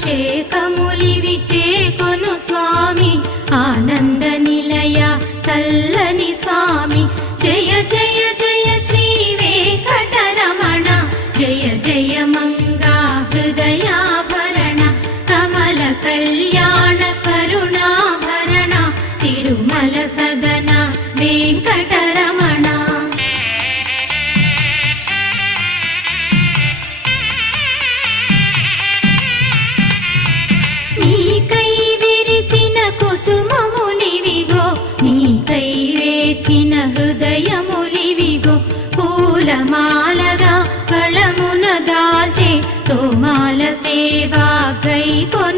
అభిషేకములివి చేకొను స్వామి ఆనంద నిలయ చల్లని స్వామి జయ జయ జయ శ్రీ వెంకటరమణ జయ జయ మంగా హృదయాభరణ కమల కళ్యాణ కరుణాభరణ తిరుమల సదన వెంకటరమణ నీకై విరిసిన కుసుమములివిగో నీకై వేచిన హృదయములివిగో పూలమాలగా కళమున దాల్చే తోమాల సేవా గైకొను